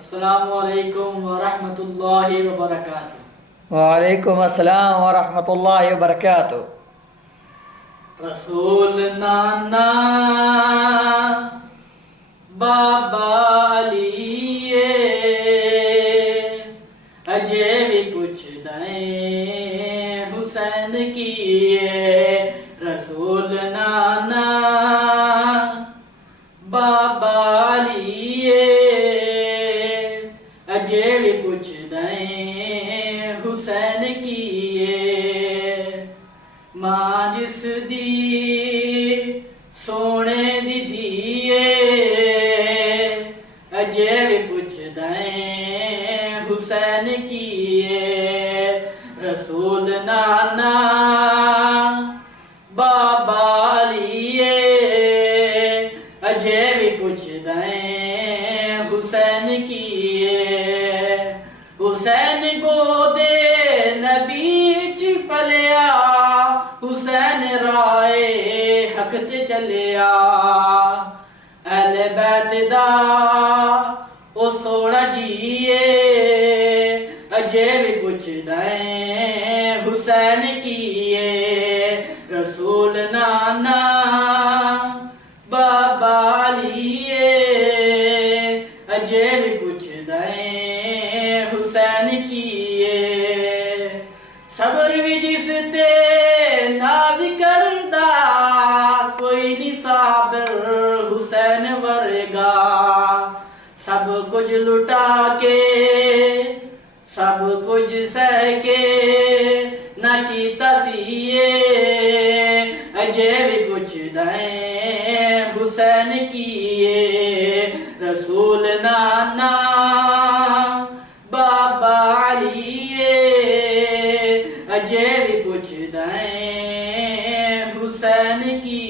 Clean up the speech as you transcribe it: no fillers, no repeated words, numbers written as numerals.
अस्सलामुअलैकुम वरहमतुल्लाहि वबरकातुह। वालेकुम अस्सलाम व रहमतुल्लाहि व बरकातुह। रसूल नाना बाबा अली अजे भी पुछदे हुसैन की रसूल नाना बाबा अली अजे भी पुछदे हुसैन की मां जिस दी सोने दी धीए अजे भी पुछदे हुसैन की रसूल नाना बाबा अली अजे भी पुछदे हुसैन की हुसैन गोदे नबी च पलिया हुसैन राय हक ते चलिया अहले बैत दा ओ सोना जीए अजे भी पुछदे हुसैन की रसूल नाना बाबा अली अजे भी पुछदे हुसैन की सबर भी जिस ते नाज करदा कोई नहीं साबिर हुसैन वर्गा सब कुछ लुटा के सब कुछ सह के न कीता सीए अजे भी पुछदे हुसैन की रसूल नाना बाबा अली अजे भी पुछदे हुसैन की